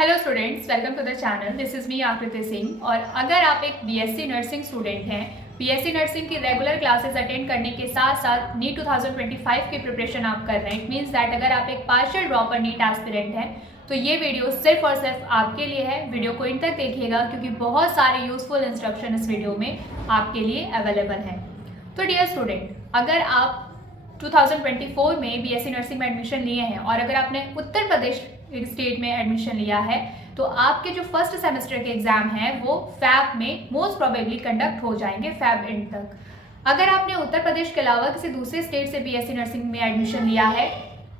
Hello students, welcome to the channel. This is me Akriti Singh. और अगर आप एक बीएससी नर्सिंग स्टूडेंट हैं, बीएससी नर्सिंग की रेगुलर क्लासेस अटेंड करने के साथ साथ नीट 2025 की प्रिपरेशन आप कर रहे हैं, इट मीन्स दैट अगर आप एक पार्शियल ड्रॉपर नीट एस्पिरेंट हैं तो ये वीडियो सिर्फ और सिर्फ आपके लिए है। वीडियो को इन तक देखिएगा क्योंकि बहुत सारे यूजफुल इंस्ट्रक्शन इस वीडियो में आपके लिए अवेलेबल हैं। तो डियर स्टूडेंट, अगर आप 2024 में बीएससी नर्सिंग में एडमिशन लिए हैं और अगर आपने उत्तर प्रदेश स्टेट में एडमिशन लिया है तो आपके जो फर्स्ट सेमेस्टर के एग्जाम हैं वो फैब में मोस्ट प्रोबेबली कंडक्ट हो जाएंगे, फैब एंड तक। अगर आपने उत्तर प्रदेश के अलावा किसी दूसरे स्टेट से बीएससी नर्सिंग में एडमिशन लिया है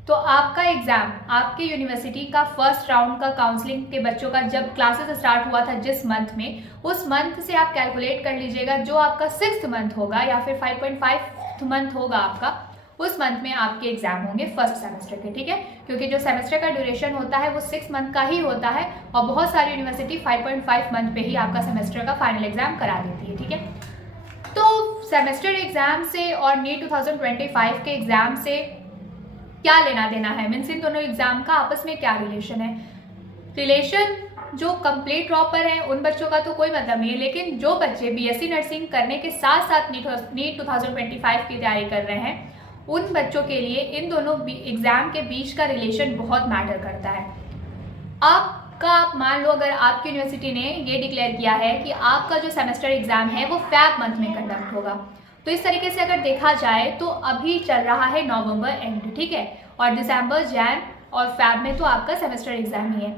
तो आपका एग्जाम आपके यूनिवर्सिटी का फर्स्ट राउंड का काउंसलिंग के बच्चों का जब क्लासेस स्टार्ट हुआ था जिस मंथ में, उस मंथ से आप कैलकुलेट कर लीजिएगा जो आपका 6th मंथ होगा या फिर 5.5 मंथ होगा आपका, उस मंथ में आपके एग्जाम होंगे फर्स्ट सेमेस्टर के। ठीक है, क्योंकि जो सेमेस्टर का ड्यूरेशन होता है वो 6 मंथ का ही होता है और बहुत सारी यूनिवर्सिटी 5.5 मंथ पे ही आपका सेमेस्टर का फाइनल एग्जाम करा देती है। ठीक है, तो सेमेस्टर एग्जाम से और नीट 2025 के एग्जाम से क्या लेना देना है, मीन्स इन दोनों एग्जाम का आपस में क्या रिलेशन है। रिलेशन जो कंप्लीट ड्रॉपर हैं उन बच्चों का तो कोई मतलब नहीं है, लेकिन जो बच्चे बीएससी नर्सिंग करने के साथ साथ नीट 2025 की तैयारी कर रहे हैं उन बच्चों के लिए इन दोनों एग्जाम के बीच का रिलेशन बहुत मैटर करता है। आप मान लो अगर आपकी यूनिवर्सिटी ने ये डिक्लेयर किया है कि आपका जो सेमेस्टर एग्जाम है वो फैब मंथ में कंडक्ट होगा, तो इस तरीके से अगर देखा जाए तो अभी चल रहा है नवंबर एंड, ठीक है, और दिसंबर, जैन और फैब में तो आपका सेमेस्टर एग्जाम ही है।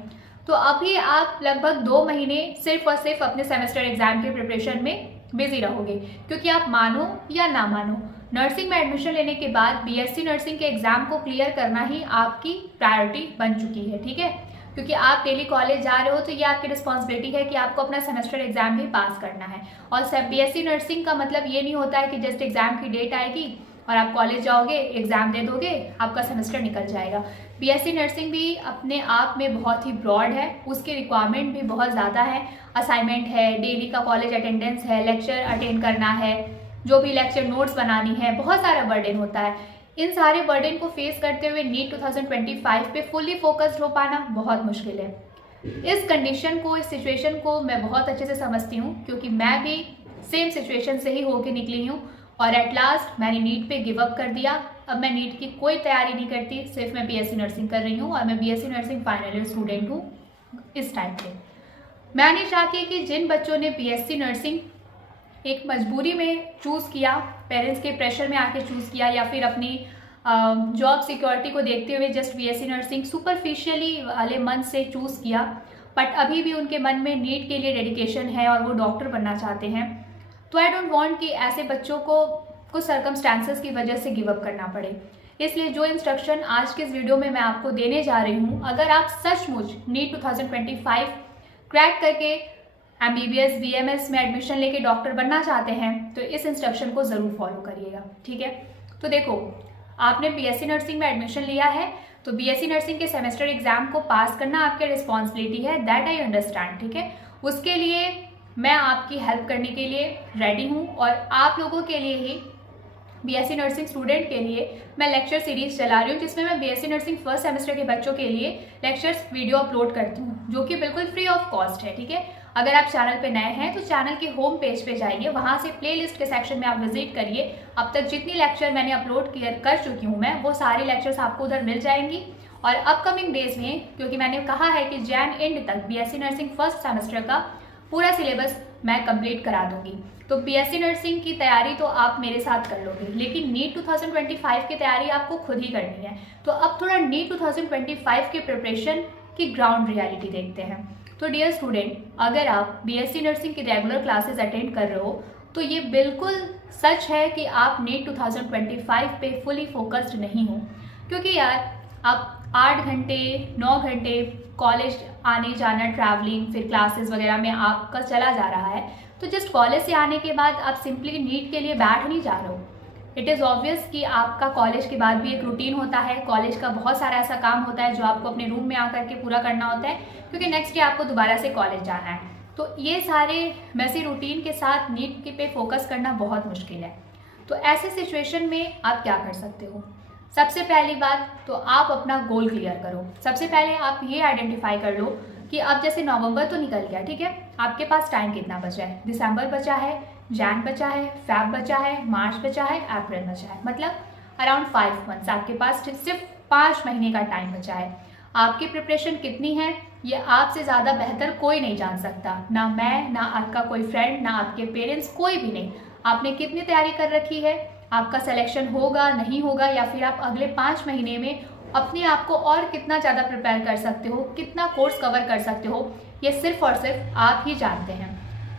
तो अभी आप लगभग 2 महीने सिर्फ और सिर्फ अपने सेमेस्टर एग्जाम के प्रिपरेशन में बिजी रहोगे, क्योंकि आप मानो या ना मानो नर्सिंग में एडमिशन लेने के बाद बीएससी नर्सिंग के एग्जाम को क्लियर करना ही आपकी प्रायोरिटी बन चुकी है। ठीक है, क्योंकि आप डेली कॉलेज जा रहे हो तो ये आपकी रिस्पॉन्सिबिलिटी है कि आपको अपना सेमेस्टर एग्जाम भी पास करना है। और सब बीएससी नर्सिंग का मतलब ये नहीं होता है कि जस्ट एग्जाम की डेट आएगी और आप कॉलेज जाओगे, एग्जाम दे दोगे, आपका सेमेस्टर निकल जाएगा। बीएससी नर्सिंग भी अपने आप में बहुत ही ब्रॉड है, उसकी रिक्वायरमेंट भी बहुत ज़्यादा है। असाइनमेंट है, डेली का कॉलेज अटेंडेंस है, लेक्चर अटेंड करना है, जो भी लेक्चर नोट्स बनानी है, बहुत सारा बर्डन होता है। इन सारे बर्डन को फेस करते हुए नीट 2025 पे फुल्ली फोकस्ड हो पाना बहुत मुश्किल है। इस कंडीशन को, इस सिचुएशन को मैं बहुत अच्छे से समझती हूँ क्योंकि मैं भी सेम सिचुएशन से ही होके निकली हूँ और एट लास्ट मैंने नीट पे गिव अप कर दिया। अब मैं नीट की कोई तैयारी नहीं करती, सिर्फ मैं बीएससी नर्सिंग कर रही हूँ और मैं BSc nursing final year student हूँ इस टाइम पे। मैं नहीं चाहती कि जिन बच्चों ने बीएससी नर्सिंग एक मजबूरी में चूज़ किया, पेरेंट्स के प्रेशर में आके चूज़ किया या फिर अपनी जॉब सिक्योरिटी को देखते हुए जस्ट बीएससी नर्सिंग सुपरफिशियली वाले मन से चूज़ किया, बट अभी भी उनके मन में नीट के लिए डेडिकेशन है और वो डॉक्टर बनना चाहते हैं, तो आई डोंट वांट कि ऐसे बच्चों को कुछ सर्कमस्टांसेस की वजह से गिव अप करना पड़े। इसलिए जो इंस्ट्रक्शन आज के इस वीडियो में मैं आपको देने जा रही हूँ, अगर आप सचमुच नीट 2025 क्रैक करके MBBS BMS में एडमिशन लेके डॉक्टर बनना चाहते हैं तो इस इंस्ट्रक्शन को ज़रूर फॉलो करिएगा। ठीक है, तो देखो, आपने बीएससी नर्सिंग में एडमिशन लिया है तो बीएससी नर्सिंग के सेमेस्टर एग्जाम को पास करना आपकी रिस्पॉन्सिबिलिटी है, दैट आई अंडरस्टैंड। ठीक है, उसके लिए मैं आपकी हेल्प करने के लिए रेडी हूँ और आप लोगों के लिए ही बीएससी नर्सिंग स्टूडेंट के लिए मैं लेक्चर सीरीज चला रही हूँ जिसमें मैं बीएससी नर्सिंग फर्स्ट सेमेस्टर के बच्चों के लिए लेक्चर्स वीडियो अपलोड करती हूँ जो कि बिल्कुल फ्री ऑफ कॉस्ट है। ठीक है, अगर आप चैनल पे नए हैं तो चैनल के होम पेज पे जाइए, वहाँ से प्लेलिस्ट के सेक्शन में आप विजिट करिए। अब तक जितनी लेक्चर मैंने अपलोड कर चुकी हूँ मैं, वो सारी लेक्चर्स आपको उधर मिल जाएंगी। और अपकमिंग डेज में, क्योंकि मैंने कहा है कि जैन एंड तक बीएससी नर्सिंग फर्स्ट सेमेस्टर का पूरा सिलेबस मैं कंप्लीट करा दूंगी, तो बीएससी नर्सिंग की तैयारी तो आप मेरे साथ कर लोगे, लेकिन नीट 2025 की तैयारी आपको खुद ही करनी है। तो अब थोड़ा नीट 2025 के प्रिपरेशन की ग्राउंड रियलिटी देखते हैं। तो डियर स्टूडेंट, अगर आप बीएससी नर्सिंग की रेगुलर क्लासेस अटेंड कर रहे हो तो ये बिल्कुल सच है कि आप नीट 2025 पे फुली फोकस्ड नहीं हो, क्योंकि यार आप 8 घंटे 9 घंटे कॉलेज आने जाना, ट्रैवलिंग, फिर क्लासेस वगैरह में आपका चला जा रहा है, तो जस्ट कॉलेज से आने के बाद आप सिंपली नीट के लिए बैठ नहीं जा रहे हो। इट इज़ ऑब्वियस कि आपका कॉलेज के बाद भी एक रूटीन होता है, कॉलेज का बहुत सारा ऐसा काम होता है जो आपको अपने रूम में आकर के पूरा करना होता है, क्योंकि नेक्स्ट डे आपको दोबारा से कॉलेज जाना है। तो ये सारे मैसी रूटीन के साथ नीट के पे फोकस करना बहुत मुश्किल है। तो ऐसे सिचुएशन में आप क्या कर सकते हो? सबसे पहली बात तो आप अपना गोल क्लियर करो। सबसे पहले आप ये आइडेंटिफाई कर लो कि अब जैसे नवंबर तो निकल गया, ठीक है, आपके पास टाइम कितना बचा है? दिसंबर बचा है, जैन बचा है, फेब बचा है, मार्च बचा है, अप्रैल बचा है, मतलब अराउंड 5 मंथ्स आपके पास सिर्फ 5 महीने का टाइम बचा है। आपकी प्रिपरेशन कितनी है ये आपसे ज़्यादा बेहतर कोई नहीं जान सकता, ना मैं, ना आपका कोई फ्रेंड, ना आपके पेरेंट्स, कोई भी नहीं। आपने कितनी तैयारी कर रखी है, आपका सिलेक्शन होगा नहीं होगा, या फिर आप अगले 5 महीने में अपने आप को और कितना ज़्यादा प्रिपेयर कर सकते हो, कितना कोर्स कवर कर सकते हो, ये सिर्फ और सिर्फ आप ही जानते हैं।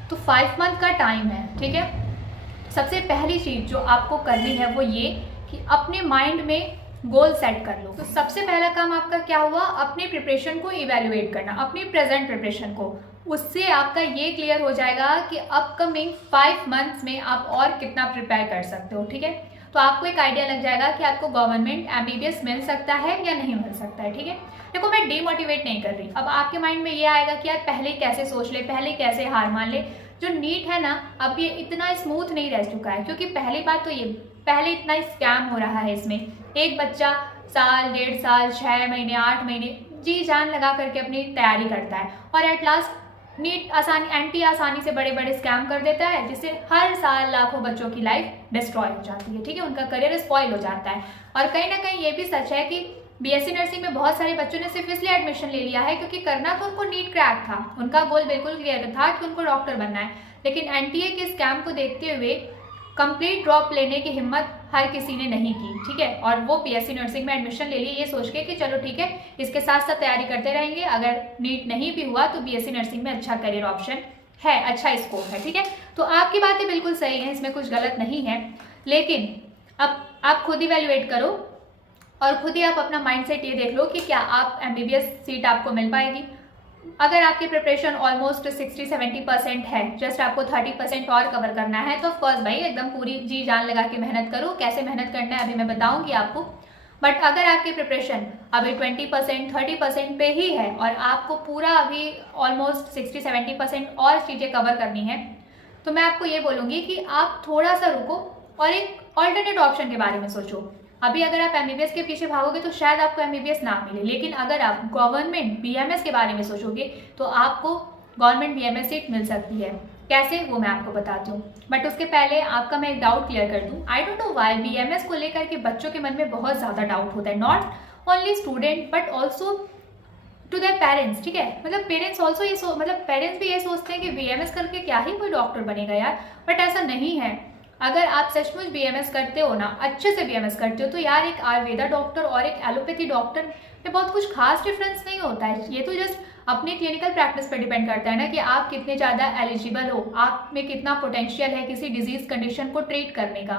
तो 5 मंथ का टाइम है, ठीक है। सबसे पहली चीज़ जो आपको करनी है वो ये कि अपने माइंड में गोल सेट कर लो। तो सबसे पहला काम आपका क्या हुआ? अपनी प्रिपरेशन को इवेल्युएट करना, अपनी प्रेजेंट प्रिपरेशन को। उससे आपका ये क्लियर हो जाएगा कि अपकमिंग 5 मंथ्स में आप और कितना प्रिपेयर कर सकते हो, ठीक है। तो आपको एक आइडिया लग जाएगा कि आपको गवर्नमेंट MBBS मिल सकता है या नहीं मिल सकता है, ठीक है। देखो, मैं डीमोटिवेट नहीं कर रही। अब आपके माइंड में ये आएगा कि यार पहले कैसे सोच ले, पहले कैसे हार मान ले। जो नीट है ना, अब ये इतना स्मूथ नहीं रह चुका है, क्योंकि पहली बात तो ये पहले इतना स्कैम हो रहा है इसमें। एक बच्चा साल, 1.5 साल, 6 महीने, 8 महीने जी जान लगा करके अपनी तैयारी करता है, और एट लास्ट नीट आसानी से बड़े बड़े स्कैम कर देता है, जिससे हर साल लाखों बच्चों की लाइफ डिस्ट्रॉय हो जाती है, ठीक है, उनका करियर स्पॉइल हो जाता है। और कहीं ना कहीं ये भी सच है कि BSc नर्सिंग में बहुत सारे बच्चों ने सिर्फ इसलिए एडमिशन ले लिया है क्योंकि करना तो उनको नीट क्रैक था, उनका गोल बिल्कुल क्लियर था कि उनको डॉक्टर बनना है, लेकिन NTA के स्कैम को देखते हुए कंप्लीट ड्रॉप लेने की हिम्मत हर किसी ने नहीं की, ठीक है। और वो BSc नर्सिंग में एडमिशन ले लिए ये सोच के कि चलो ठीक है, इसके साथ साथ तैयारी करते रहेंगे, अगर नीट नहीं भी हुआ तो BSc नर्सिंग में अच्छा करियर ऑप्शन है, अच्छा स्कोप है, ठीक है। तो आपकी बातें बिल्कुल सही हैं, इसमें कुछ गलत नहीं है, लेकिन अब आप खुद इवैल्यूएट करो और खुद ही आप अपना माइंडसेट ये देख लो कि क्या आप MBBS सीट आपको मिल पाएगी। अगर आपकी प्रिपरेशन ऑलमोस्ट 60-70% है, जस्ट आपको 30% और कवर करना है, तो ऑफकोर्स भाई एकदम पूरी जी जान लगा के मेहनत करो। कैसे मेहनत करना है अभी मैं बताऊंगी आपको। बट अगर आपकी प्रिपरेशन अभी 20%, 30% पे ही है और आपको पूरा अभी ऑलमोस्ट 60-70% और चीज़ें कवर करनी है, तो मैं आपको ये बोलूँगी कि आप थोड़ा सा रुको और एक ऑल्टरनेट ऑप्शन के बारे में सोचो। अभी अगर आप MBBS के पीछे भागोगे तो शायद आपको MBBS ना मिले, लेकिन अगर आप गवर्नमेंट BMS के बारे में सोचोगे तो आपको गवर्नमेंट BMS सीट मिल सकती है। कैसे, वो मैं आपको बताती हूँ, बट उसके पहले आपका मैं एक डाउट क्लियर कर दूँ। I don't know why BMS को लेकर के बच्चों के मन में बहुत ज़्यादा डाउट होता है, not only student but also to their parents, ठीक है। मतलब पेरेंट्स ऑल्सो ये पेरेंट्स भी ये सोचते हैं कि BMS करके क्या ही कोई डॉक्टर बनेगा यार, बट ऐसा नहीं है। अगर आप सचमुच BMS करते हो ना, अच्छे से BMS करते हो, तो यार एक आयुर्वेदा डॉक्टर और एक एलोपैथी डॉक्टर में बहुत कुछ खास डिफरेंस नहीं होता है। ये तो जस्ट अपनी क्लिनिकल प्रैक्टिस पर डिपेंड करता है ना कि आप कितने ज़्यादा एलिजिबल हो, आप में कितना पोटेंशियल है किसी डिजीज कंडीशन को ट्रीट करने का,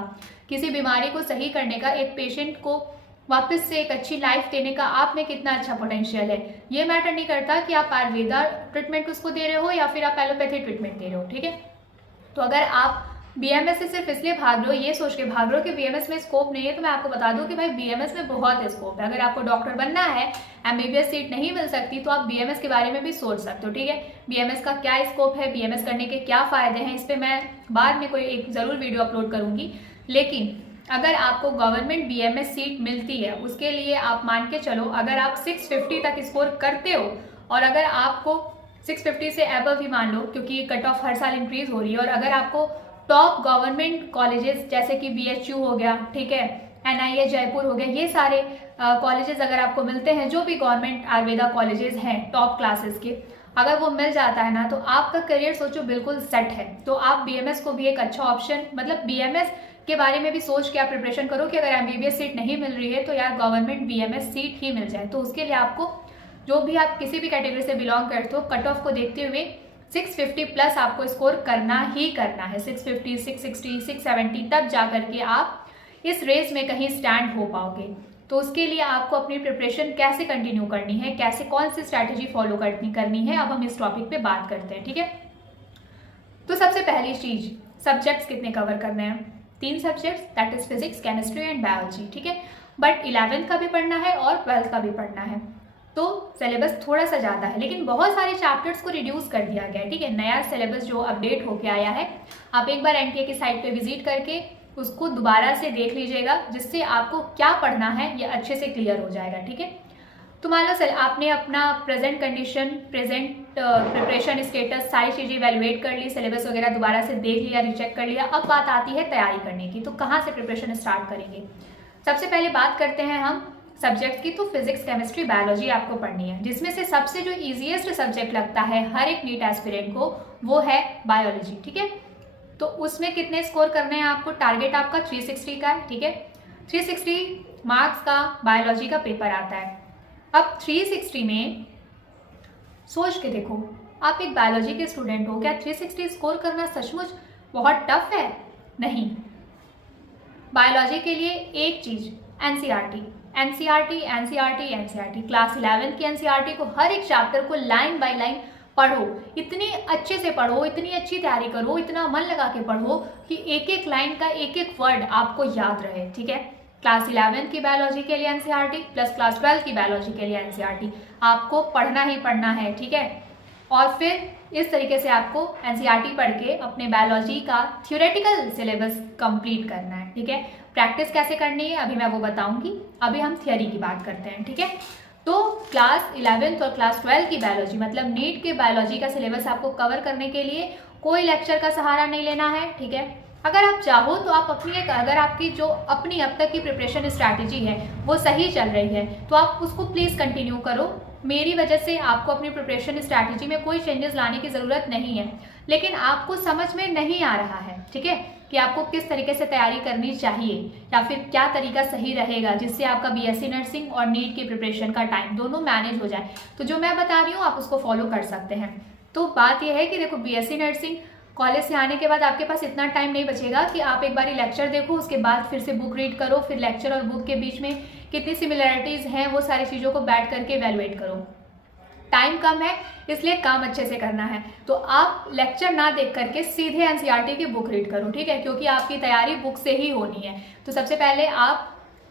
किसी बीमारी को सही करने का, एक पेशेंट को वापस से एक अच्छी लाइफ देने का आप में कितना अच्छा पोटेंशियल है। ये मैटर नहीं करता कि आप आयुर्वेदा ट्रीटमेंट उसको दे रहे हो या फिर आप एलोपैथी ट्रीटमेंट दे रहे हो, ठीक है। तो अगर आप BMS से सिर्फ इसलिए भाग रहे हो, ये सोच के भाग रहे हो कि BMS में स्कोप नहीं है, तो मैं आपको बता दूं कि भाई BMS में बहुत स्कोप है। अगर आपको डॉक्टर बनना है, MBBS सीट नहीं मिल सकती, तो आप BMS के बारे में भी सोच सकते हो, ठीक है। BMS का क्या स्कोप है, BMS करने के क्या फ़ायदे हैं, इस पर मैं बाद में कोई एक ज़रूर वीडियो अपलोड करूँगी। लेकिन अगर आपको गवर्नमेंट BMS सीट मिलती है, उसके लिए आप मान के चलो, अगर आप 650 तक स्कोर करते हो, और अगर आपको 650 से अबव ही मान लो, क्योंकि कट ऑफ हर साल इंक्रीज हो रही है, और अगर आपको टॉप गवर्नमेंट कॉलेजेस जैसे कि BHU हो गया, ठीक है, NIA जयपुर हो गया, ये सारे कॉलेजेस अगर आपको मिलते हैं, जो भी गवर्नमेंट आयुर्वेदा कॉलेजेस हैं टॉप क्लासेस के, अगर वो मिल जाता है ना, तो आपका करियर सोचो बिल्कुल सेट है। तो आप BMS को भी एक अच्छा ऑप्शन, मतलब BMS के बारे में भी सोच के आप प्रिपरेशन करो कि अगर MBBS सीट नहीं मिल रही है तो यार गवर्नमेंट BMS सीट ही मिल जाए। तो उसके लिए आपको, जो भी आप किसी भी कैटेगरी से बिलोंग करते हो, कट ऑफ को देखते हुए 650 प्लस आपको स्कोर करना ही करना है। 650, 660, 670 तब जा करके आप इस रेस में कहीं स्टैंड हो पाओगे। तो उसके लिए आपको अपनी प्रिपरेशन कैसे कंटिन्यू करनी है, कैसे कौन सी स्ट्रैटेजी फॉलो करनी है, अब हम इस टॉपिक पे बात करते हैं, ठीक है। तो सबसे पहली चीज, सब्जेक्ट्स कितने कवर करने हैं? 3 subjects, that is physics, chemistry and biology, ठीक है। बट 11th का भी पढ़ना है और 12th का भी पढ़ना है, तो सिलेबस थोड़ा सा ज़्यादा है, लेकिन बहुत सारे चैप्टर्स को रिड्यूस कर दिया गया है, ठीक है। नया सिलेबस जो अपडेट होके आया है, आप एक बार NTA की साइट पे विजिट करके उसको दोबारा से देख लीजिएगा, जिससे आपको क्या पढ़ना है ये अच्छे से क्लियर हो जाएगा, ठीक है। तो मान लो सर आपने अपना present condition, present preparation status, सारी चीज़ें इवेलुएट कर ली, सिलेबस वगैरह दोबारा से देख लिया, रिचेक कर लिया। अब बात आती है तैयारी करने की, तो कहाँ से प्रिपरेशन स्टार्ट करेंगे। सबसे पहले बात करते हैं हम सब्जेक्ट की। तो फिजिक्स, केमिस्ट्री, बायोलॉजी आपको पढ़नी है, जिसमें से सबसे जो ईजीएस्ट सब्जेक्ट लगता है हर एक नीट एस्पिरेंट को वो है बायोलॉजी। ठीक है, तो उसमें कितने स्कोर करने हैं आपको, टारगेट आपका 360 का है। ठीक है, 360 मार्क्स का बायोलॉजी का पेपर आता है। अब 360 में सोच के देखो, आप एक बायोलॉजी के स्टूडेंट हो, क्या 360 स्कोर करना सचमुच बहुत टफ है? नहीं। बायोलॉजी के लिए एक चीज, NCERT, NCERT, NCERT, NCERT. Class 11 की एनसीईआरटी को हर एक चैप्टर को लाइन बाय लाइन पढ़ो, इतनी अच्छे से पढ़ो, इतनी अच्छी तैयारी करो, इतना मन लगा के पढ़ो कि एक एक लाइन का एक एक वर्ड आपको याद रहे। ठीक है, क्लास 11 की बायोलॉजी के लिए एनसीईआरटी प्लस क्लास 12 की बायोलॉजी के लिए एनसीईआरटी आपको पढ़ना ही पढ़ना है। ठीक है, और फिर इस तरीके से आपको एनसीईआरटी पढ़ के अपने बायोलॉजी का थ्योरेटिकल सिलेबस कंप्लीट करना है। ठीक है, प्रैक्टिस कैसे करनी है अभी मैं वो बताऊंगी। अभी हम थियोरी की बात करते हैं। ठीक है, तो क्लास 11 और क्लास 12 की बायोलॉजी मतलब नीट के बायोलॉजी का सिलेबस आपको कवर करने के लिए कोई लेक्चर का सहारा नहीं लेना है। ठीक है, अगर आप चाहो तो आप अपनी अगर आपकी जो अपनी अब तक की प्रिपरेशन स्ट्रैटेजी है वो सही चल रही है तो आप उसको प्लीज़ कंटिन्यू करो। मेरी वजह से आपको अपनी प्रिपरेशन स्ट्रैटेजी में कोई चेंजेस लाने की ज़रूरत नहीं है, लेकिन आपको समझ में नहीं आ रहा है। ठीक है, कि आपको किस तरीके से तैयारी करनी चाहिए या फिर क्या तरीका सही रहेगा जिससे आपका बीएससी नर्सिंग और नीट की प्रिपरेशन का टाइम दोनों मैनेज हो जाए, तो जो मैं बता रही हूँ आप उसको फॉलो कर सकते हैं। तो बात यह है कि देखो, बीएससी नर्सिंग कॉलेज से आने के बाद आपके पास इतना टाइम नहीं बचेगा कि आप एक बारी लेक्चर देखो, उसके बाद फिर से बुक रीड करो, फिर लेक्चर और बुक के बीच में कितनी सिमिलरिटीज़ हैं वो सारी चीज़ों को बैठ करके इवैल्यूएट करो। टाइम कम है इसलिए काम अच्छे से करना है, तो आप लेक्चर ना देख करके सीधे एनसीईआरटी की बुक रीड करो। ठीक है, क्योंकि आपकी तैयारी बुक से ही होनी है। तो सबसे पहले आप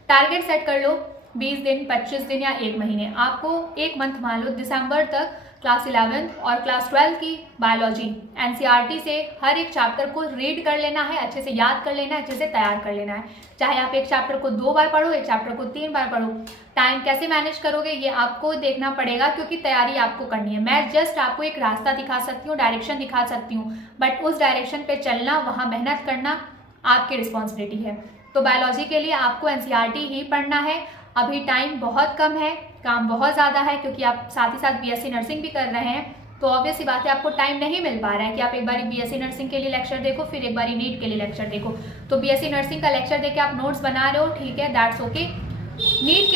टारगेट सेट कर लो, 20 दिन, 25 दिन या 1 महीने। आपको 1 मंथ मान लो, दिसंबर तक क्लास 11 और क्लास 12 की बायोलॉजी एनसीईआरटी से हर एक चैप्टर को रीड कर लेना है, अच्छे से याद कर लेना है, अच्छे से तैयार कर लेना है। चाहे आप एक चैप्टर को 2 बार पढ़ो, एक चैप्टर को 3 बार पढ़ो। टाइम कैसे मैनेज करोगे ये आपको देखना पड़ेगा, क्योंकि तैयारी आपको करनी है। मैं जस्ट आपको एक रास्ता दिखा सकती हूँ, डायरेक्शन दिखा सकती हूँ, बट उस डायरेक्शन पे चलना, वहाँ मेहनत करना आपकी रिस्पॉन्सिबिलिटी है। तो बायोलॉजी के लिए आपको एनसीईआरटी ही पढ़ना है। अभी टाइम बहुत कम है, काम बहुत ज़्यादा है, क्योंकि आप साथ ही साथ बीएससी नर्सिंग भी कर रहे हैं, तो ऑब्वियस सी बात है आपको टाइम नहीं मिल पा रहा है कि आप एक बारी बीएससी नर्सिंग के लिए लेक्चर देखो, फिर एक बारी नीट के लिए लेक्चर देखो। तो बीएससी नर्सिंग का लेक्चर देके आप नोट्स बना रहे हो, ठीक है, दैट्स ओके। नीट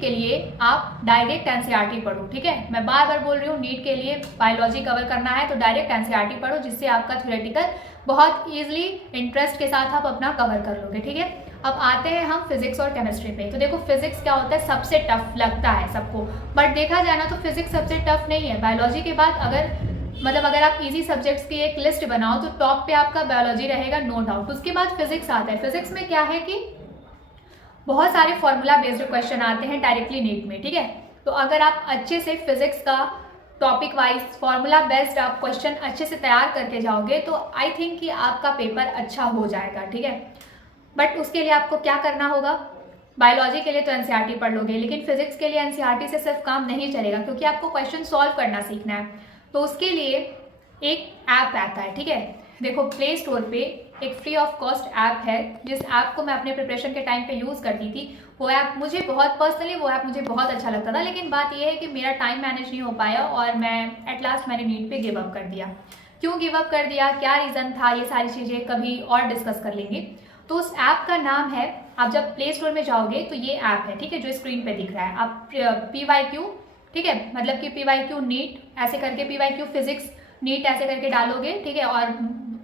के लिए आप डायरेक्ट एनसीईआरटी पढ़ो। ठीक है, मैं बार बार बोल रही हूँ, नीट के लिए बायोलॉजी कवर करना है तो डायरेक्ट एनसीईआरटी पढ़ो, जिससे आपका थ्योरेटिकल बहुत ईजिली इंटरेस्ट के साथ आप अपना कवर कर लोगे। ठीक है, अब आते हैं हम फिजिक्स और केमिस्ट्री पे। तो देखो, फिजिक्स क्या होता है, सबसे टफ लगता है सबको, बट देखा जाए ना तो फिजिक्स सबसे टफ नहीं है। बायोलॉजी के बाद अगर आप इजी सब्जेक्ट्स की एक लिस्ट बनाओ तो टॉप पे आपका बायोलॉजी रहेगा, नो डाउट। उसके बाद फिजिक्स आता है। फिजिक्स में क्या है कि बहुत सारे फॉर्मूला बेस्ड क्वेश्चन आते हैं डायरेक्टली नीट में। ठीक है, तो अगर आप अच्छे से फिजिक्स का टॉपिक वाइज फॉर्मूला बेस्ड आप क्वेश्चन अच्छे से तैयार करके जाओगे तो आई थिंक कि आपका पेपर अच्छा हो जाएगा। ठीक है, बट उसके लिए आपको क्या करना होगा, बायोलॉजी के लिए तो एनसीईआरटी पढ़ लोगे, लेकिन फिजिक्स के लिए एनसीईआरटी से सिर्फ काम नहीं चलेगा, क्योंकि आपको क्वेश्चन सॉल्व करना सीखना है। तो उसके लिए एक ऐप आता है। ठीक है, देखो, प्ले स्टोर पे एक फ्री ऑफ कॉस्ट ऐप है, जिस ऐप को मैं अपने प्रिपरेशन के टाइम पे यूज़ करती थी। वो ऐप मुझे बहुत बहुत अच्छा लगता था, लेकिन बात यह है कि मेरा टाइम मैनेज नहीं हो पाया और मैं एट लास्ट मैंने नीट पे गिव अप कर दिया। क्यों गिव अप कर दिया, क्या रीज़न था, ये सारी चीज़ें कभी और डिस्कस कर लेंगे। तो उस ऐप का नाम है, आप जब प्ले स्टोर में जाओगे तो ये ऐप है, ठीक है, जो स्क्रीन पे दिख रहा है। आप PYQ, ठीक है, मतलब कि PYQ नीट ऐसे करके, PYQ फिजिक्स नीट ऐसे करके डालोगे, ठीक है, और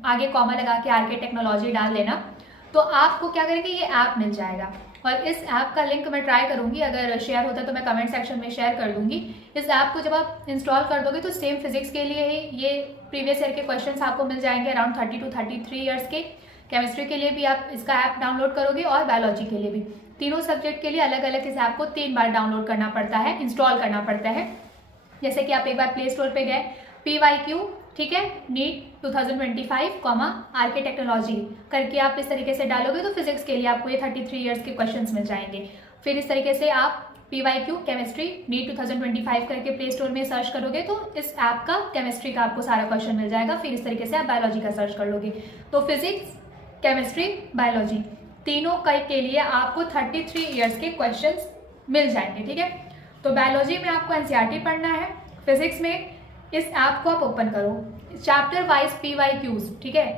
आगे कॉमा लगा के आरके टेक्नोलॉजी डाल देना, तो आपको क्या करेंगे, ये ऐप मिल जाएगा। और इस ऐप का लिंक मैं ट्राई करूंगी, अगर शेयर होता है तो मैं कमेंट सेक्शन में शेयर कर दूंगी। इस ऐप को जब आप इंस्टॉल कर दोगे तो सेम फिजिक्स के लिए ही ये प्रीवियस ईयर के क्वेश्चंस आपको मिल जाएंगे, अराउंड 30 to 33 ईयर्स के। केमिस्ट्री के लिए भी आप इसका ऐप डाउनलोड करोगे और बायोलॉजी के लिए भी, तीनों सब्जेक्ट के लिए अलग अलग इस ऐप को 3 बार डाउनलोड करना पड़ता है, इंस्टॉल करना पड़ता है। जैसे कि आप एक बार प्ले स्टोर पे गए, PYQ, ठीक है, नीट 2025, आरके टेक्नोलॉजी करके आप इस तरीके से डालोगे तो फिजिक्स के लिए आपको ये 33 ईयर्स के क्वेश्चंस मिल जाएंगे। फिर इस तरीके से आप PYQ केमिस्ट्री नीट 2025 करके प्ले स्टोर में सर्च करोगे तो इस ऐप का केमिस्ट्री का आपको सारा क्वेश्चन मिल जाएगा। फिर इस तरीके से आप बायोलॉजी का सर्च कर लोगे तो फिजिक्स, केमिस्ट्री, बायोलॉजी तीनों के लिए आपको 33 ईयर्स के क्वेश्चंस मिल जाएंगे। ठीक है, तो बायोलॉजी में आपको NCERT पढ़ना है। फिजिक्स में इस ऐप को आप ओपन करो, चैप्टर वाइज PYQs, ठीक है,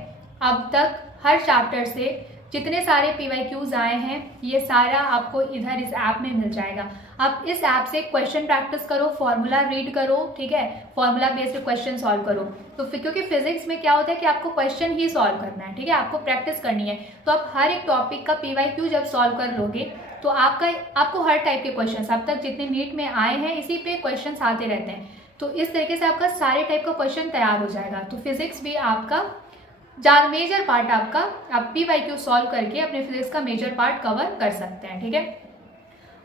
अब तक हर चैप्टर से जितने सारे PYQs आए हैं ये सारा आपको इधर इस ऐप में मिल जाएगा। आप इस ऐप से क्वेश्चन प्रैक्टिस करो, फॉर्मूला रीड करो, ठीक है, फॉर्मूला बेस्ड क्वेश्चन सॉल्व करो। तो क्योंकि फिजिक्स में क्या होता है कि आपको क्वेश्चन ही सॉल्व करना है, ठीक है, आपको प्रैक्टिस करनी है। तो आप हर एक टॉपिक का PYQ जब सॉल्व कर लोगे तो आपको हर टाइप के क्वेश्चन अब तक जितने नीट में आए हैं इसी पे क्वेश्चन आते रहते हैं। तो इस तरीके से आपका सारे टाइप का क्वेश्चन तैयार हो जाएगा। तो फिजिक्स भी आपका मेजर पार्ट आपका आप PYQ सॉल्व करके अपने फिजिक्स का मेजर पार्ट कवर कर सकते हैं। ठीक है,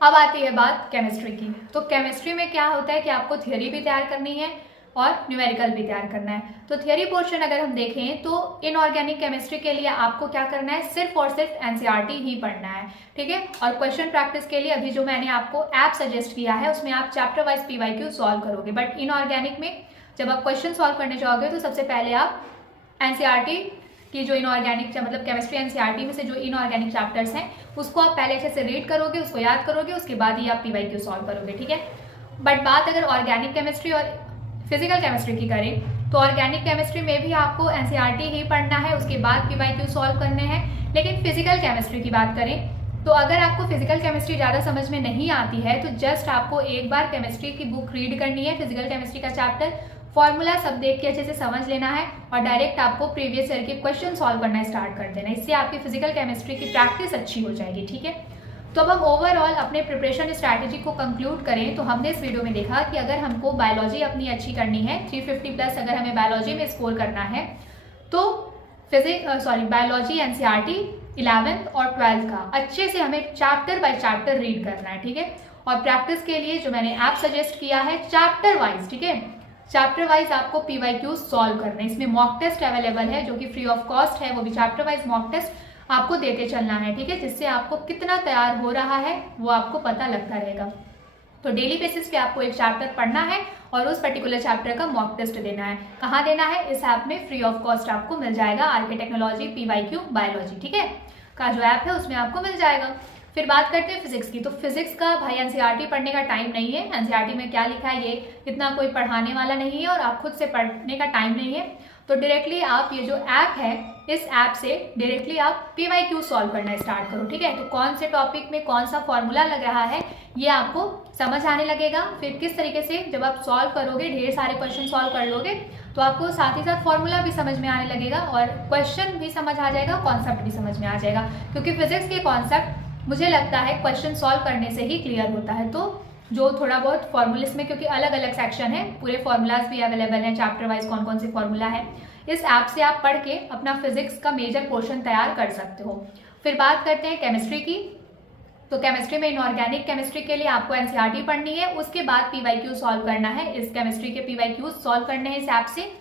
अब आती है बात केमिस्ट्री की। तो केमिस्ट्री में क्या होता है कि आपको थियोरी भी तैयार करनी है और न्यूमेरिकल भी तैयार करना है। तो थियोरी पोर्शन अगर हम देखें तो इनऑर्गेनिक केमिस्ट्री के लिए आपको क्या करना है, सिर्फ और सिर्फ NCERT ही पढ़ना है। ठीक है, और क्वेश्चन प्रैक्टिस के लिए अभी जो मैंने आपको ऐप सजेस्ट किया है उसमें आप चैप्टर वाइज PYQ सॉल्व करोगे। बट इनऑर्गेनिक में जब आप क्वेश्चन सॉल्व करने जाओगे तो सबसे पहले आप NCERT की जो इनऑर्गेनिक मतलब केमिस्ट्री NCERT में से जो इनऑर्गेनिक चैप्टर्स हैं उसको आप पहले अच्छे से रीड करोगे, उसको याद करोगे, उसके बाद ही आप PYQ सॉल्व करोगे। ठीक है, बट बात अगर ऑर्गेनिक केमिस्ट्री और फिजिकल केमिस्ट्री की करें तो ऑर्गेनिक केमिस्ट्री में भी आपको NCERT ही पढ़ना है, उसके बाद PYQ सॉल्व करने हैं। लेकिन फिजिकल केमिस्ट्री की बात करें तो अगर आपको फिजिकल केमिस्ट्री ज़्यादा समझ में नहीं आती है तो जस्ट आपको एक बार केमिस्ट्री की बुक रीड करनी है, फिजिकल केमिस्ट्री का चैप्टर, फॉर्मूला सब देख के अच्छे से समझ लेना है और डायरेक्ट आपको प्रीवियस ईयर के क्वेश्चन सॉल्व करना स्टार्ट कर देना है। इससे आपकी फिजिकल केमिस्ट्री की प्रैक्टिस अच्छी हो जाएगी। ठीक है, तो अब हम ओवरऑल अपने प्रिपरेशन स्ट्रैटेजी को कंक्लूड करें तो हमने इस वीडियो में देखा कि अगर हमको बायोलॉजी अपनी अच्छी करनी है, 350 प्लस अगर हमें बायोलॉजी में स्कोर करना है तो बायोलॉजी NCERT 11th और 12th का अच्छे से हमें चैप्टर बाय चैप्टर रीड करना है। ठीक है, और प्रैक्टिस के लिए जो मैंने ऐप सजेस्ट किया है चैप्टर वाइज, ठीक है, चैप्टर वाइज आपको PYQ सॉल्व करना है। इसमें मॉक टेस्ट अवेलेबल है जो कि फ्री ऑफ कॉस्ट है, वो भी चैप्टर वाइज मॉक टेस्ट आपको देते चलना है। ठीक है, जिससे आपको कितना तैयार हो रहा है वो आपको पता लगता रहेगा। तो डेली बेसिस पे आपको एक चैप्टर पढ़ना है और उस पर्टिकुलर चैप्टर का मॉक टेस्ट देना है। कहाँ देना है, इस ऐप में फ्री ऑफ कॉस्ट आपको मिल जाएगा, RK टेक्नोलॉजी PYQ बायोलॉजी, ठीक है, का जो ऐप है उसमें आपको मिल जाएगा। फिर बात करते हैं फिजिक्स की। तो फिजिक्स का भाई NCERT पढ़ने का टाइम नहीं है, NCERT में क्या लिखा है ये इतना कोई पढ़ाने वाला नहीं है और आप खुद से पढ़ने का टाइम नहीं है। तो डायरेक्टली आप ये जो ऐप है इस ऐप से डायरेक्टली आप PYQ सॉल्व करना स्टार्ट करो। ठीक है, तो कौन से टॉपिक में कौन सा फॉर्मूला लग रहा है ये आपको समझ आने लगेगा। फिर किस तरीके से जब आप सॉल्व करोगे, ढेर सारे क्वेश्चन सॉल्व कर लोगे तो आपको साथ ही साथ फॉर्मूला भी समझ में आने लगेगा और क्वेश्चन भी समझ आ जाएगा, कॉन्सेप्ट भी समझ में आ जाएगा। क्योंकि फिजिक्स के कॉन्सेप्ट मुझे लगता है क्वेश्चन सॉल्व करने से ही क्लियर होता है। तो जो थोड़ा बहुत फॉर्मूलिस में, क्योंकि अलग अलग सेक्शन है, पूरे फॉर्मूलाज भी अवेलेबल हैं, चैप्टर वाइज कौन कौन से फॉर्मूला है, इस ऐप से आप पढ़ के अपना फिजिक्स का मेजर पोर्शन तैयार कर सकते हो। फिर बात करते हैं केमिस्ट्री की। तो केमिस्ट्री में इनऑर्गेनिक केमिस्ट्री के लिए आपको NCERT पढ़नी है, उसके बाद PYQ सॉल्व करना है, इस केमिस्ट्री के PYQ सॉल्व करने हैं इस ऐप से।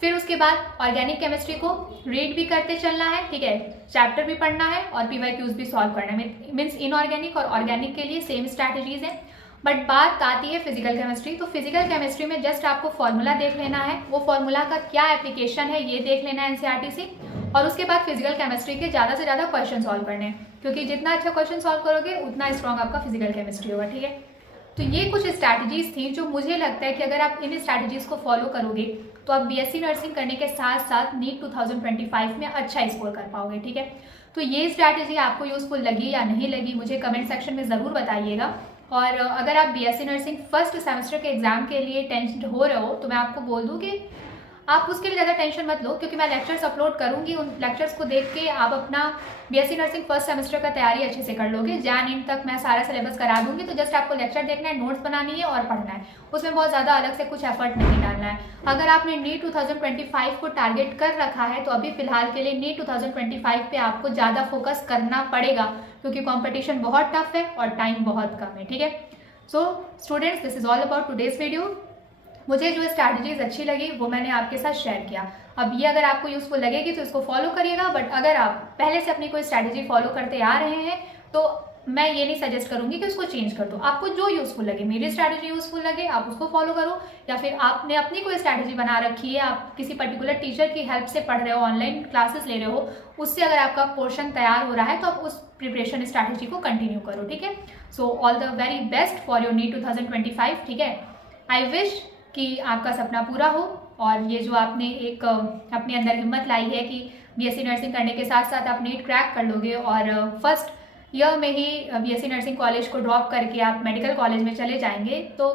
फिर उसके बाद ऑर्गेनिक केमिस्ट्री को रीड भी करते चलना है, ठीक है, चैप्टर भी पढ़ना है और PYQs भी सॉल्व करना है। मीन्स इनऑर्गेनिक और ऑर्गेनिक के लिए सेम स्ट्रैटेजीज हैं। बट बात आती है फिजिकल केमिस्ट्री। तो फिजिकल केमिस्ट्री में जस्ट आपको फॉर्मूला देख लेना है, वो फॉर्मूला का क्या एप्लीकेशन है ये देख लेना है NCERT से, और उसके बाद फिजिकल केमिस्ट्री के ज़्यादा से ज़्यादा क्वेश्चन सॉल्व करने हैं, क्योंकि जितना अच्छा क्वेश्चन सॉल्व करोगे उतना स्ट्रॉन्ग आपका फिजिकल केमिस्ट्री होगा। ठीक है, तो ये कुछ स्ट्रैटेजीज थी जो मुझे लगता है कि अगर आप इन स्ट्रैटेजीज को फॉलो करोगे तो आप BSc नर्सिंग करने के साथ साथ नीट 2025 में अच्छा स्कोर कर पाओगे। ठीक है, तो ये स्ट्रैटेजी आपको यूजफुल लगी या नहीं लगी मुझे कमेंट सेक्शन में ज़रूर बताइएगा। और अगर आप BSc नर्सिंग फर्स्ट सेमेस्टर के एग्जाम के लिए टेंशन हो रहे हो तो मैं आपको बोल दूँ कि आप उसके लिए ज़्यादा टेंशन मत लो, क्योंकि मैं लेक्चर्स अपलोड करूँगी, उन लेक्चर्स को देख के आप अपना BSc नर्सिंग फर्स्ट सेमेस्टर का तैयारी अच्छे से कर लोगे। जैन एंड तक मैं सारा सिलेबस करा दूँगी, तो जस्ट आपको लेक्चर देखना है, नोट्स बनानी है और पढ़ना है, उसमें बहुत ज़्यादा अलग से कुछ एफर्ट नहीं डालना है। अगर आपने नीट 2025 को टारगेट कर रखा है तो अभी फिलहाल के लिए नीट 2025 पे आपको ज़्यादा फोकस करना पड़ेगा, क्योंकि कॉम्पिटिशन बहुत टफ है और टाइम बहुत कम है। ठीक है, so students, this is all about today's video. मुझे जो स्ट्रैटेजीज अच्छी लगी वो मैंने आपके साथ शेयर किया। अब ये अगर आपको यूजफुल लगेगी तो इसको फॉलो करिएगा, बट अगर आप पहले से अपनी कोई स्ट्रैटेजी फॉलो करते आ रहे हैं तो मैं ये नहीं सजेस्ट करूंगी कि उसको चेंज कर दो। आपको जो यूज़फुल लगे, मेरी स्ट्रैटेजी यूज़फुल लगे आप उसको फॉलो करो, या फिर आपने अपनी कोई स्ट्रैटेजी बना रखी है, आप किसी पर्टिकुलर टीचर की हेल्प से पढ़ रहे हो, ऑनलाइन क्लासेस ले रहे हो, उससे अगर आपका पोर्शन तैयार हो रहा है तो आप उस प्रिपरेशन स्ट्रैटेजी को कंटिन्यू करो। ठीक है, so all the very best for your NEET 2025। ठीक है, आई विश कि आपका सपना पूरा हो, और ये जो आपने एक अपने अंदर हिम्मत लाई है कि बीएससी नर्सिंग करने के साथ साथ आप नीट क्रैक कर लोगे और फर्स्ट ईयर में ही बीएससी नर्सिंग कॉलेज को ड्रॉप करके आप मेडिकल कॉलेज में चले जाएंगे, तो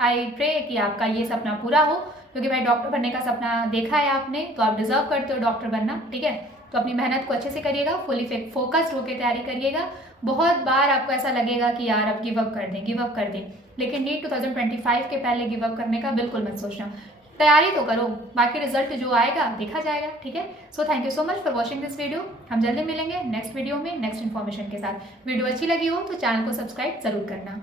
आई प्रे कि आपका ये सपना पूरा हो, क्योंकि भाई डॉक्टर बनने का सपना देखा है आपने, तो आप डिजर्व करते हो डॉक्टर बनना। ठीक है, तो अपनी मेहनत को अच्छे से करिएगा, फुली फोकस्ड होकर तैयारी करिएगा। बहुत बार आपको ऐसा लगेगा कि यार अब गिव अप कर दें, लेकिन नीट 2025 के पहले गिव अप करने का बिल्कुल मत सोचना, तैयारी तो करो, बाकी रिजल्ट जो आएगा देखा जाएगा। ठीक है, so thank you so much for watching this video. हम जल्दी मिलेंगे नेक्स्ट वीडियो में नेक्स्ट इन्फॉर्मेशन के साथ। वीडियो अच्छी लगी हो तो चैनल को सब्सक्राइब जरूर करना।